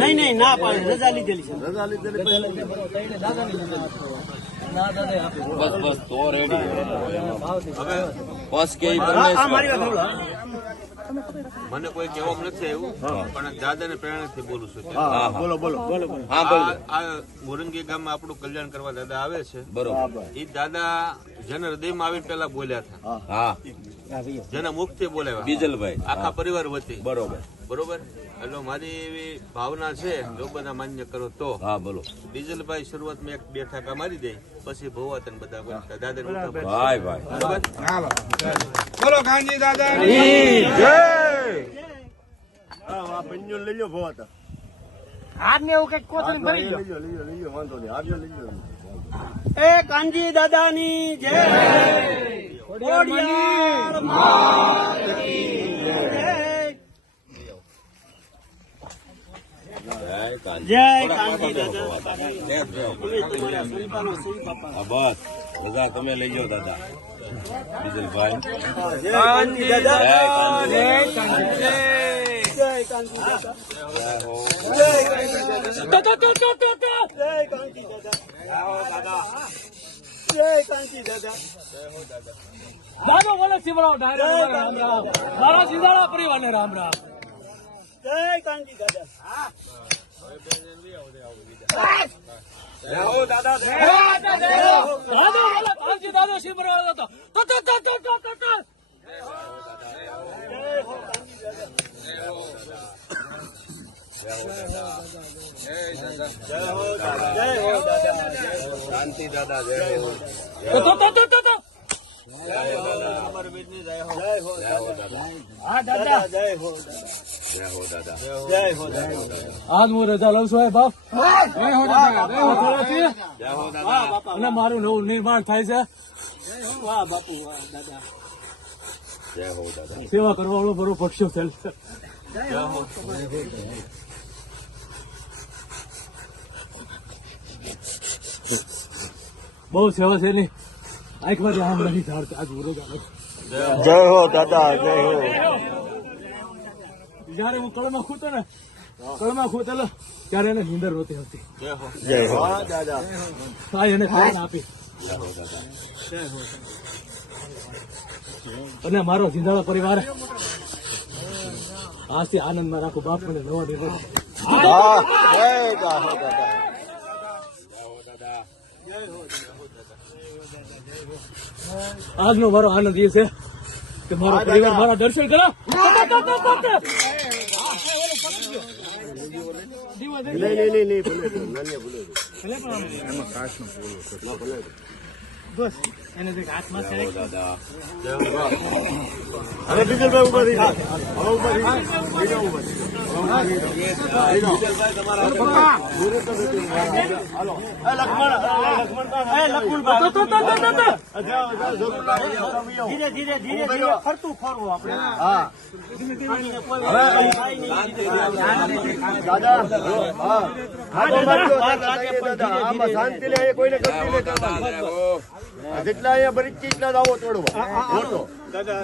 નહીં નહીં ના પાડે રજા લીધેલી છે. રજા લીધેલી બસ બસ તો રેડી બસ કે. મને કોઈ કહેવા નથી આવ્યું પણ દાદાને પ્રેરણાથી બોલું છું. હા હા બોલો બોલો હા બોલ. આ મોરંગી ગામમાં આપણું કલ્યાણ કરવા દાદા આવે છે. બરોબર. એ દાદા જેના હૃદયમાં આવીને પેલા બોલ્યા હતા. હા. જેના મુખથી બોલાવ્યા. બીજલભાઈ આખા પરિવાર વતી. બરોબર. બરોબર? એટલે મારી એવી ભાવના છે જો બધા માન્ય કરો તો. હા બોલો. ડીઝલભાઈ શરૂઆતમાં એક બે ઠાકા મારી દે પછી ભોવાતન બધા બોલતા દાદાને ઉઠો. ભાઈ ભાઈ. બરોબર? હા આ પંજો લઈ લો હાર વાંધો નહીં એ કાનજી દાદાની જય. જય બસ. બધા તમે લઈ જાઓ દાદા. બીજલભાઈ જય દાદા. કાનજી દાદા દાદા દાદા જય કાંતિ દાદા આવો દાદા જય કાંતિ દાદા. જય હો દાદા. મારો બોલે શિવરાવ ડાયરા રામ રામ. મારા સીધાળા પરિવારને રામ રામ. જય કાંતિ દાદા. હા દાદા દાદા દાદા દાદા શિવરાવ દાદા શાંતિ દાદા જય હો આજ હું રજા લઉં છું બાપ અને મારું નવું નિર્માણ થાય છે સેવા કરવાનું બરો પક્ષો થયેલ છે બહુ સેવા છે એક માંથી આમ નથી ધારતા આજ લઉં છું. જય હો દાદા જય હો. જયારે હું કળમાં ખૂતો ને કળમાં ખૂતેલો ત્યારે એને નીંદર નહોતી હતી. જય હો. દાદા. આ એને ખાઈને આપી. અને મારો સિંધાળા પરિવાર આજથી આનંદમાં રાખું બાપ મને નવા દાદા આજનો મારો આનંદ એ છે કે મારો પરિવાર મારા દર્શન કરો. નહીં નહીં નહીં નહીં ભલે તો, નાની ભલે તો. એને જે હવે બીજલ ભાઈ ઊભા થઈ હવે ઊભા થઈ શાંતિ લે કોઈને જેટલા અહીંયા બરી એટલા જ આવો તોડવા મોટો દાદા